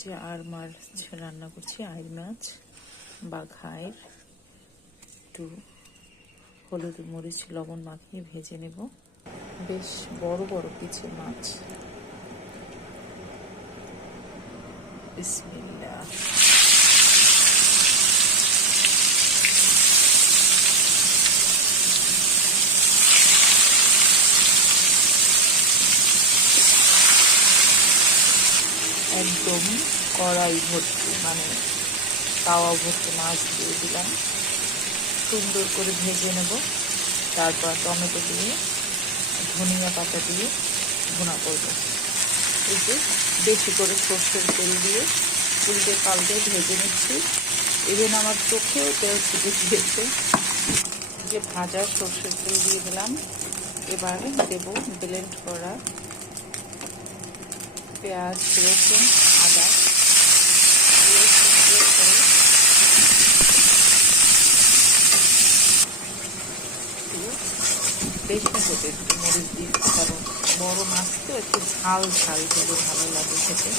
যে আর মাছ রান্না করছি, আইর মাছ বা ঘায়ের। একটু হলুদ মরিচ লবণ মাখিয়ে ভেজে নেব। বেশ বড় বড় পিচের মাছ। বিসমিল্লাহ। একদম কড়াই ভর্তি, মানে তাওয়া ভর্তি মাছ দিয়ে দিলাম। সুন্দর করে ভেজে নেব। তারপর টমেটো দিয়ে ধনিয়া পাতা দিয়ে ভুনা করব। এই যে বেশি করে সর্ষের তেল দিয়ে উল্টে পাল্টে ভেজে নিচ্ছি। ইভেন আমার চোখেও তেল ছুটে গিয়েছে। যে ভাজা সর্ষের তেল দিয়ে দিলাম। এবার দেব ব্লেন্ড করা পেঁয়াজ, রসুন, আদা বেশি করে একটু মরিচ দিচ্ছি, কারণ বড় মাছ তো একটু ঝাল ঝাল হলে ভালো লাগে খেতে।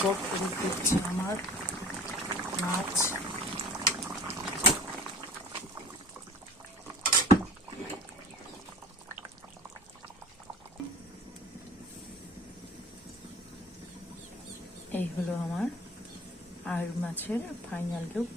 টক করে দিচ্ছি আমার মাছ। এই হলো আমার আর মাছের ফাইনাল লুক।